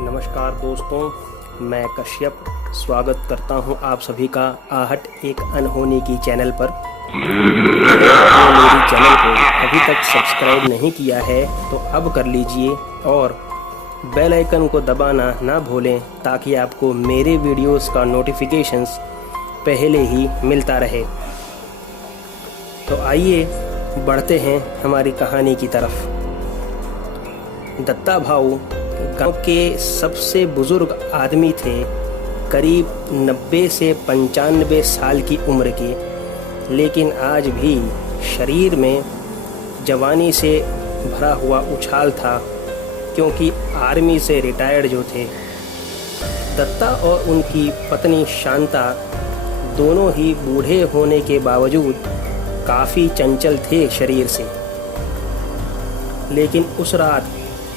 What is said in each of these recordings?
नमस्कार दोस्तों, मैं कश्यप स्वागत करता हूं आप सभी का आहट एक अनहोनी की चैनल पर। आपने मेरी चैनल को अभी तक सब्सक्राइब नहीं किया है तो अब कर लीजिए और बेल आइकन को दबाना ना भूलें ताकि आपको मेरे वीडियोस का नोटिफिकेशंस पहले ही मिलता रहे। तो आइए बढ़ते हैं हमारी कहानी की तरफ। दत्ता भाऊ गांव के सबसे बुजुर्ग आदमी थे, करीब 90 से 95 साल की उम्र के, लेकिन आज भी शरीर में जवानी से भरा हुआ उछाल था क्योंकि आर्मी से रिटायर्ड जो थे। दत्ता और उनकी पत्नी शांता दोनों ही बूढ़े होने के बावजूद काफ़ी चंचल थे शरीर से। लेकिन उस रात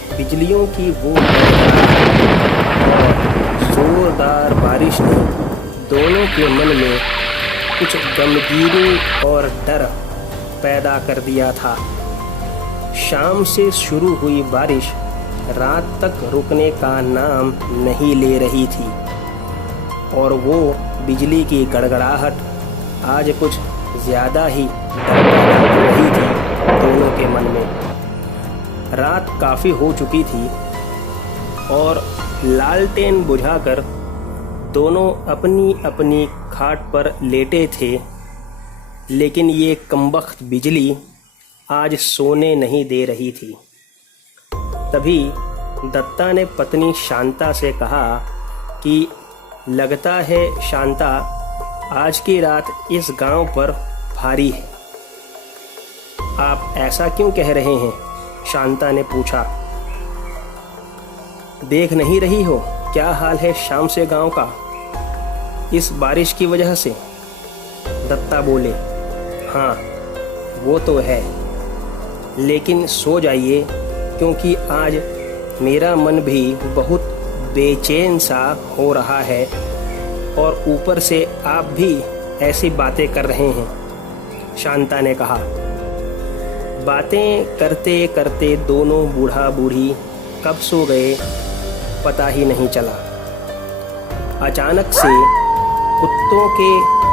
बिजलियों की वो और जोरदार बारिश ने दोनों के मन में कुछ गमगीनी और डर पैदा कर दिया था। शाम से शुरू हुई बारिश रात तक रुकने का नाम नहीं ले रही थी और वो बिजली की गड़गड़ाहट आज कुछ ज़्यादा ही डर पैदा कर रही थी दोनों के मन में। रात काफ़ी हो चुकी थी और लालटेन बुझाकर दोनों अपनी अपनी खाट पर लेटे थे, लेकिन ये कमबख्त बिजली आज सोने नहीं दे रही थी। तभी दत्ता ने पत्नी शांता से कहा कि लगता है शांता, आज की रात इस गांव पर भारी है। आप ऐसा क्यों कह रहे हैं? शांता ने पूछा। देख नहीं रही हो क्या हाल है शाम से गांव का, इस बारिश की वजह से? दत्ता बोले। हाँ वो तो है, लेकिन सो जाइए क्योंकि आज मेरा मन भी बहुत बेचैन सा हो रहा है और ऊपर से आप भी ऐसी बातें कर रहे हैं, शांता ने कहा। बातें करते करते दोनों बूढ़ा बूढ़ी कब सो गए पता ही नहीं चला। अचानक से कुत्तों के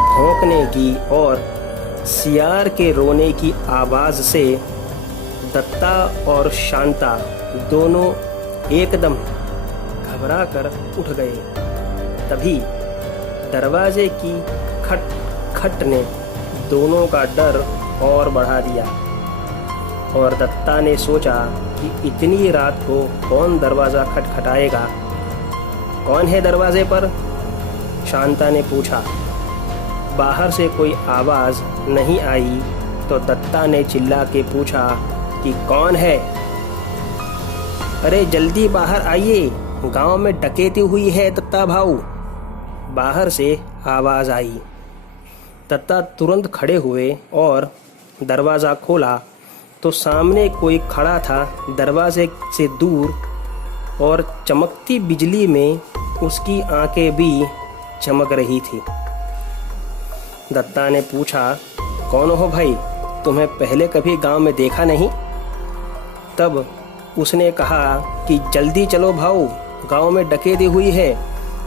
भौंकने की और सियार के रोने की आवाज़ से दत्ता और शांता दोनों एकदम घबरा कर उठ गए। तभी दरवाजे की खट खट ने दोनों का डर और बढ़ा दिया और दत्ता ने सोचा कि इतनी रात को कौन दरवाज़ा खटखटाएगा। कौन है दरवाजे पर? शांता ने पूछा। बाहर से कोई आवाज़ नहीं आई तो दत्ता ने चिल्ला के पूछा कि कौन है? अरे जल्दी बाहर आइए, गांव में डकैती हुई है दत्ता भाऊ, बाहर से आवाज़ आई। दत्ता तुरंत खड़े हुए और दरवाज़ा खोला तो सामने कोई खड़ा था दरवाजे से दूर और चमकती बिजली में उसकी आंखें भी चमक रही थी। दत्ता ने पूछा, कौन हो भाई, तुम्हें पहले कभी गांव में देखा नहीं? तब उसने कहा कि जल्दी चलो भाऊ, गांव में डकैती हुई है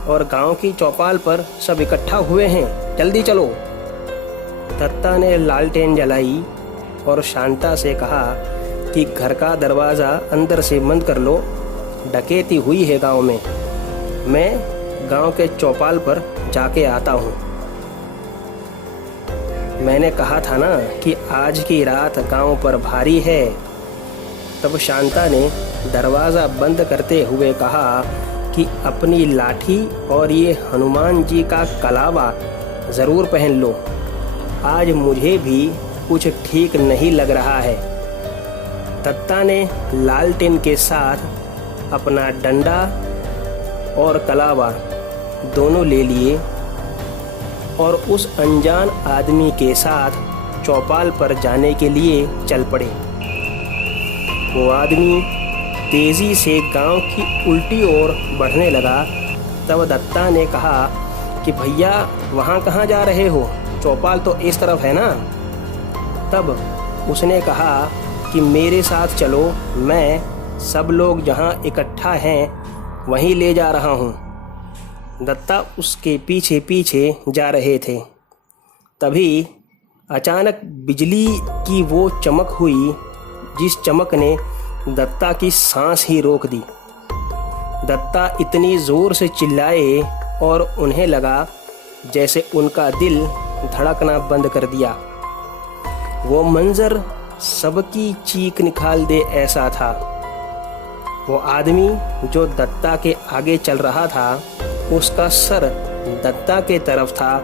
और गांव की चौपाल पर सब इकट्ठा हुए हैं, जल्दी चलो। दत्ता ने लालटेन जलाई और शांता से कहा कि घर का दरवाज़ा अंदर से बंद कर लो, डकैती हुई है गांव में, मैं गांव के चौपाल पर जाके आता हूँ। मैंने कहा था ना कि आज की रात गांव पर भारी है। तब शांता ने दरवाज़ा बंद करते हुए कहा कि अपनी लाठी और ये हनुमान जी का कलावा ज़रूर पहन लो, आज मुझे भी कुछ ठीक नहीं लग रहा है। दत्ता ने लालटेन के साथ अपना डंडा और कलावा दोनों ले लिए और उस अनजान आदमी के साथ चौपाल पर जाने के लिए चल पड़े। वो आदमी तेज़ी से गांव की उल्टी ओर बढ़ने लगा। तब दत्ता ने कहा कि भैया वहाँ कहाँ जा रहे हो, चौपाल तो इस तरफ है ना। तब उसने कहा कि मेरे साथ चलो, मैं सब लोग जहाँ इकट्ठा हैं वहीं ले जा रहा हूँ। दत्ता उसके पीछे पीछे जा रहे थे। तभी अचानक बिजली की वो चमक हुई जिस चमक ने दत्ता की सांस ही रोक दी। दत्ता इतनी जोर से चिल्लाए और उन्हें लगा जैसे उनका दिल धड़कना बंद कर दिया। वो मंजर सबकी चीख निकाल दे ऐसा था। वो आदमी जो दत्ता के आगे चल रहा था, उसका सर दत्ता के तरफ था,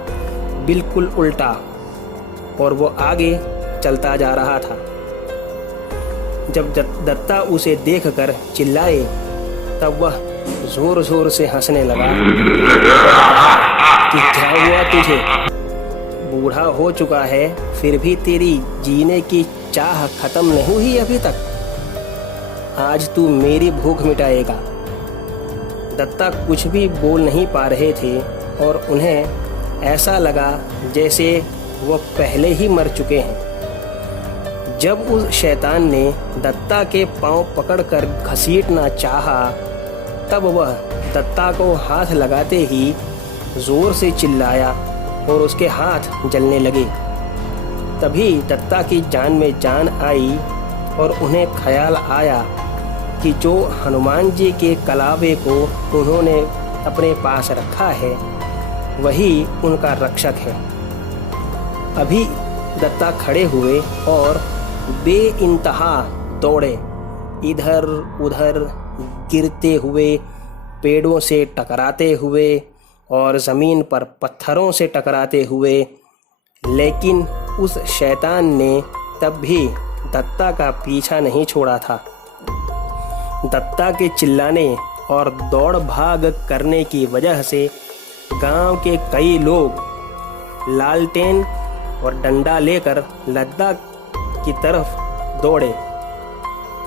बिल्कुल उल्टा, और वो आगे चलता जा रहा था। जब दत्ता उसे देखकर चिल्लाए तब वह जोर जोर से हंसने लगा कि क्या हुआ तुझे? बूढ़ा हो चुका है, फिर भी तेरी जीने की चाह खत्म नहीं हुई अभी तक? आज तू मेरी भूख मिटाएगा। दत्ता कुछ भी बोल नहीं पा रहे थे और उन्हें ऐसा लगा जैसे वो पहले ही मर चुके हैं। जब उस शैतान ने दत्ता के पांव पकड़कर घसीटना चाहा, तब वह दत्ता को हाथ लगाते ही जोर से चिल्लाया और उसके हाथ जलने लगे। तभी दत्ता की जान में जान आई और उन्हें ख्याल आया कि जो हनुमान जी के कलावे को उन्होंने अपने पास रखा है, वही उनका रक्षक है। अभी दत्ता खड़े हुए और बेइंतहा दौड़े, इधर उधर गिरते हुए, पेड़ों से टकराते हुए और ज़मीन पर पत्थरों से टकराते हुए। लेकिन उस शैतान ने तब भी दत्ता का पीछा नहीं छोड़ा था। दत्ता के चिल्लाने और दौड़ भाग करने की वजह से गांव के कई लोग लालटेन और डंडा लेकर लद्दाख की तरफ दौड़े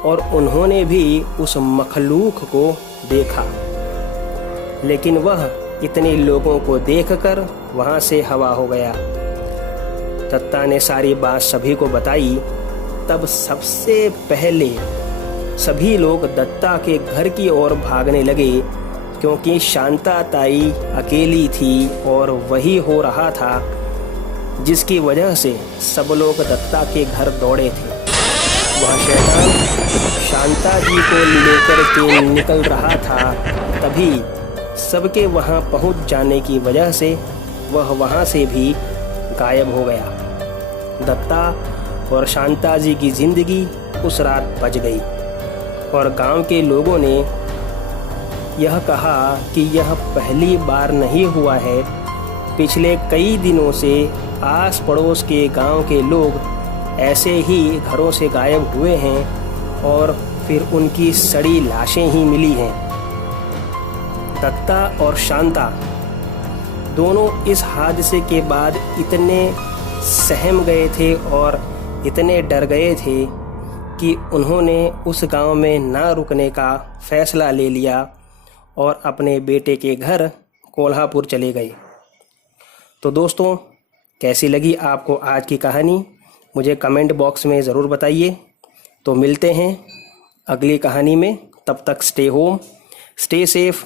और उन्होंने भी उस मखलूक को देखा। लेकिन वह इतने लोगों को देखकर वहां से हवा हो गया। दत्ता ने सारी बात सभी को बताई। तब सबसे पहले सभी लोग दत्ता के घर की ओर भागने लगे, क्योंकि शांता ताई अकेली थी और वही हो रहा था जिसकी वजह से सब लोग दत्ता के घर दौड़े थे। वह शैतान शांता जी को लेकर के निकल रहा था। तभी सबके वहां पहुंच जाने की वजह से वह वहां से भी गायब हो गया। दत्ता और शांता जी की जिंदगी उस रात बच गई और गांव के लोगों ने यह कहा कि यह पहली बार नहीं हुआ है। पिछले कई दिनों से आस पड़ोस के गांव के लोग ऐसे ही घरों से गायब हुए हैं और फिर उनकी सड़ी लाशें ही मिली हैं। दत्ता और शांता दोनों इस हादसे के बाद इतने सहम गए थे और इतने डर गए थे कि उन्होंने उस गांव में ना रुकने का फैसला ले लिया और अपने बेटे के घर कोल्हापुर चले गए। तो दोस्तों, कैसी लगी आपको आज की कहानी, मुझे कमेंट बॉक्स में ज़रूर बताइए। तो मिलते हैं अगली कहानी में। तब तक स्टे होम, स्टे सेफ